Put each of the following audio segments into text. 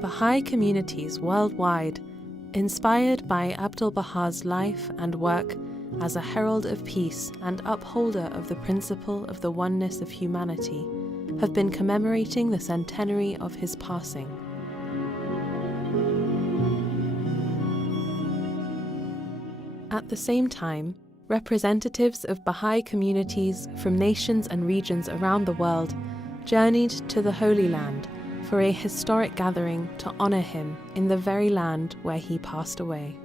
Baha'i communities worldwide, inspired by Abdu'l-Bahā's life and work as a herald of peace and upholder of the principle of the oneness of humanity, have been commemorating the centenary of his passing. At the same time, representatives of Baha'i communities from nations and regions around the world journeyed to the Holy Land for a historic gathering to honor him in the very land where he passed away.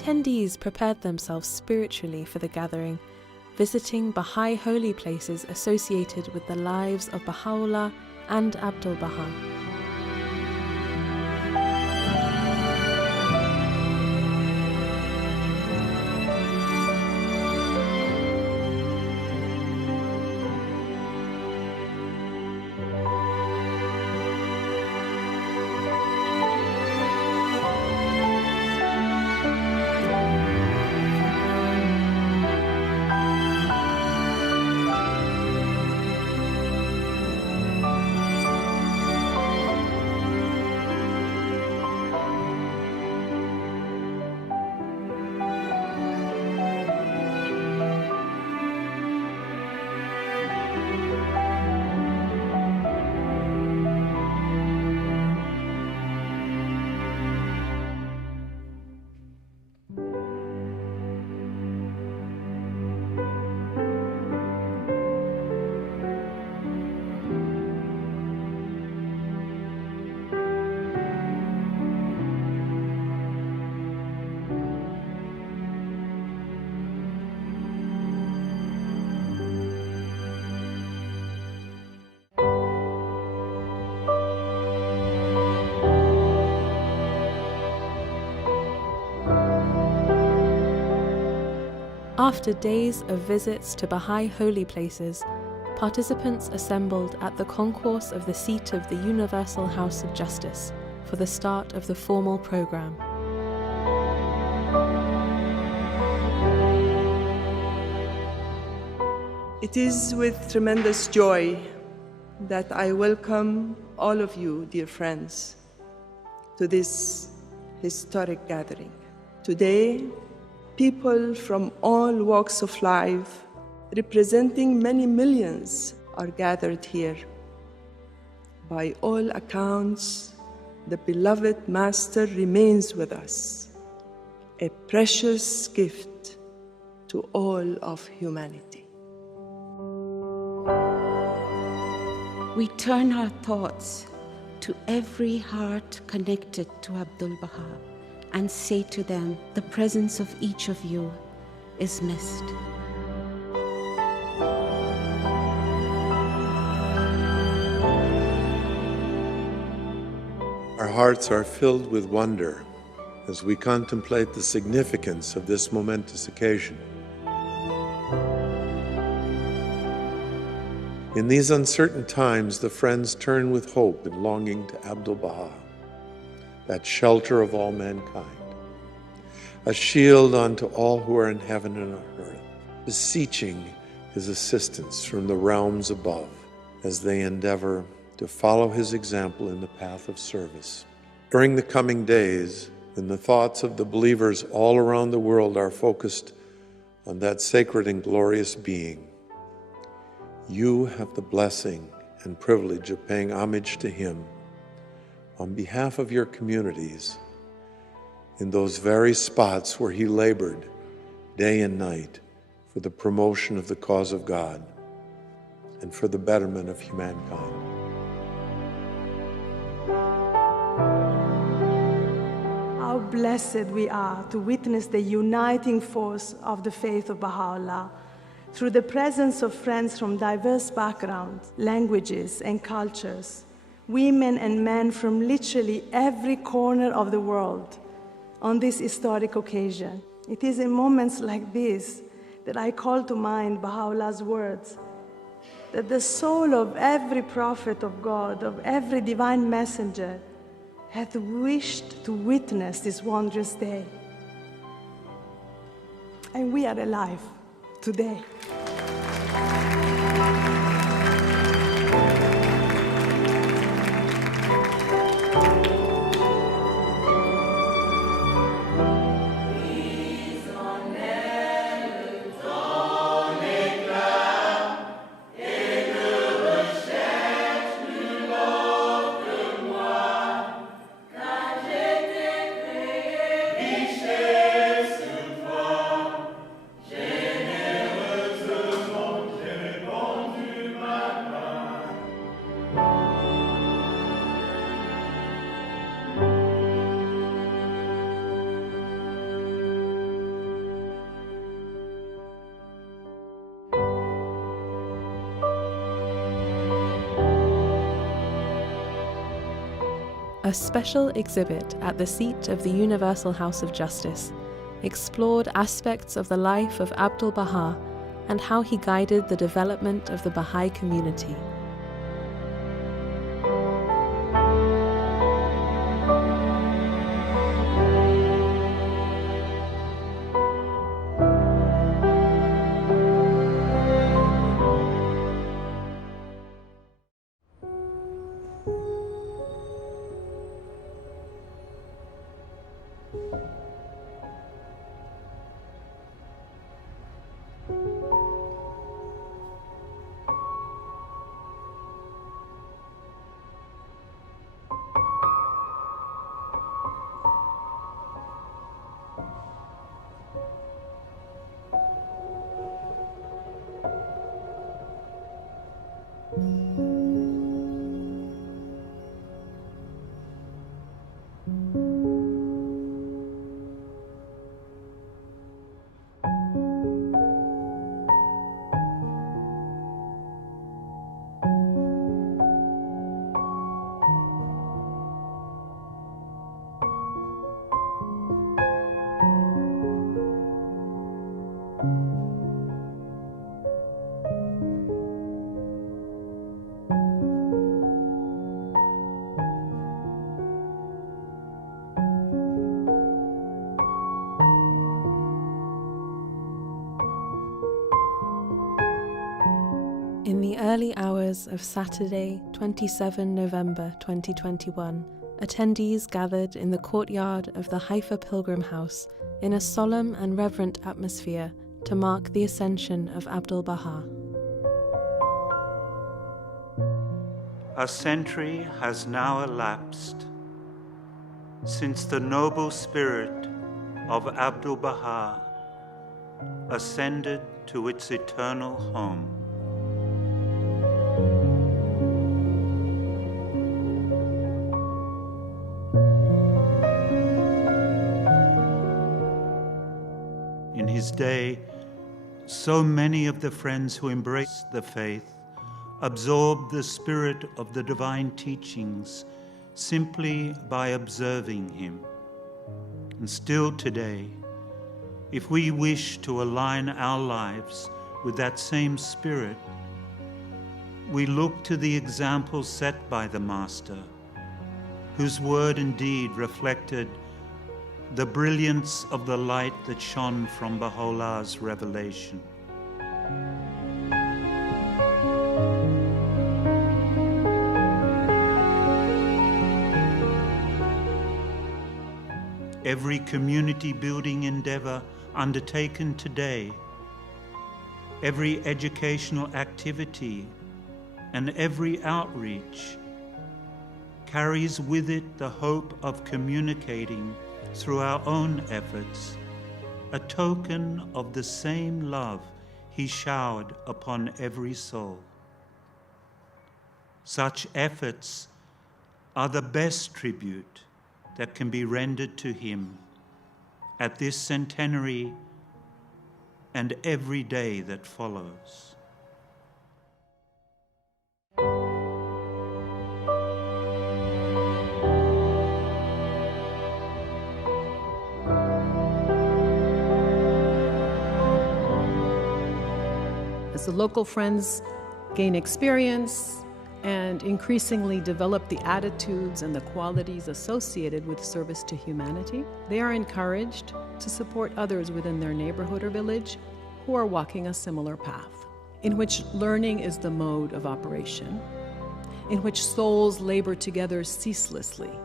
Attendees prepared themselves spiritually for the gathering, visiting Baha'i holy places associated with the lives of Baha'u'llah and Abdu'l-Bahá. After days of visits to Baha'i holy places, participants assembled at the concourse of the seat of the Universal House of Justice for the start of the formal program. It is with tremendous joy that I welcome all of you, dear friends, to this historic gathering. Today, people from all walks of life, representing many millions, are gathered here. By all accounts, the beloved Master remains with us, a precious gift to all of humanity. We turn our thoughts to every heart connected to Abdu'l-Bahá and say to them, the presence of each of you is missed. Our hearts are filled with wonder as we contemplate the significance of this momentous occasion. In these uncertain times, the friends turn with hope and longing to ʻAbdu'l, that shelter of all mankind, a shield unto all who are in heaven and on earth, beseeching his assistance from the realms above as they endeavor to follow his example in the path of service. During the coming days, when the thoughts of the believers all around the world are focused on that sacred and glorious being, you have the blessing and privilege of paying homage to him on behalf of your communities in those very spots where he labored day and night for the promotion of the cause of God and for the betterment of humankind. How blessed we are to witness the uniting force of the faith of Baha'u'llah through the presence of friends from diverse backgrounds, languages, and cultures, women and men from literally every corner of the world on this historic occasion. It is in moments like this that I call to mind Baha'u'llah's words, that the soul of every prophet of God, of every divine messenger, hath wished to witness this wondrous day. And we are alive today. A special exhibit at the seat of the Universal House of Justice explored aspects of the life of ʻAbdu'l Bahá and how he guided the development of the Bahá'í community. In the early hours of Saturday, 27 November 2021, attendees gathered in the courtyard of the Haifa Pilgrim House in a solemn and reverent atmosphere to mark the ascension of ʻAbdu'l Bahá. A century has now elapsed since the noble spirit of ʻAbdu'l Bahá ascended to its eternal home. In his day, so many of the friends who embraced the faith absorbed the spirit of the divine teachings simply by observing him. And still today, if we wish to align our lives with that same spirit, we look to the example set by the Master, whose word and deed reflected the brilliance of the light that shone from Baha'u'llah's revelation. Every community building endeavor undertaken today, every educational activity, and every outreach carries with it the hope of communicating through our own efforts a token of the same love He showered upon every soul. Such efforts are the best tribute that can be rendered to Him at this centenary and every day that follows. As the local friends gain experience and increasingly develop the attitudes and the qualities associated with service to humanity, they are encouraged to support others within their neighborhood or village who are walking a similar path, in which learning is the mode of operation, in which souls labor together ceaselessly,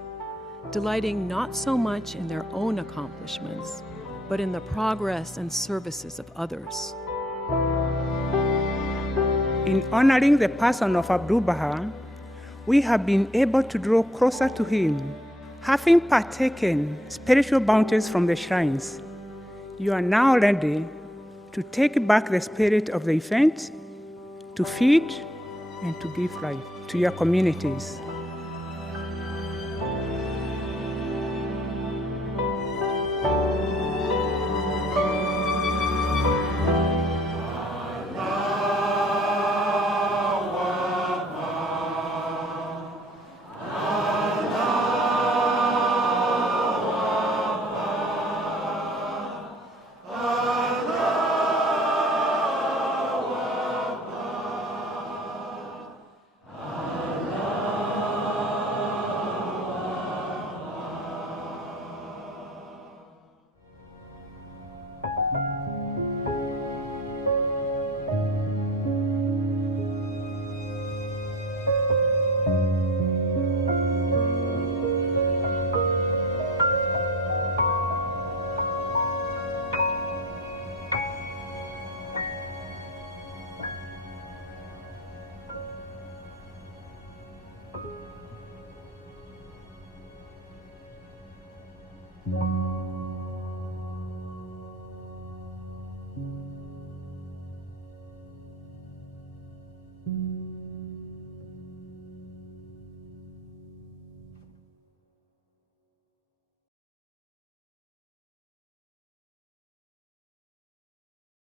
delighting not so much in their own accomplishments, but in the progress and services of others. In honoring the person of Abdu'l Bahá, we have been able to draw closer to him, having partaken spiritual bounties from the shrines. You are now ready to take back the spirit of the event, to feed and to give life to your communities.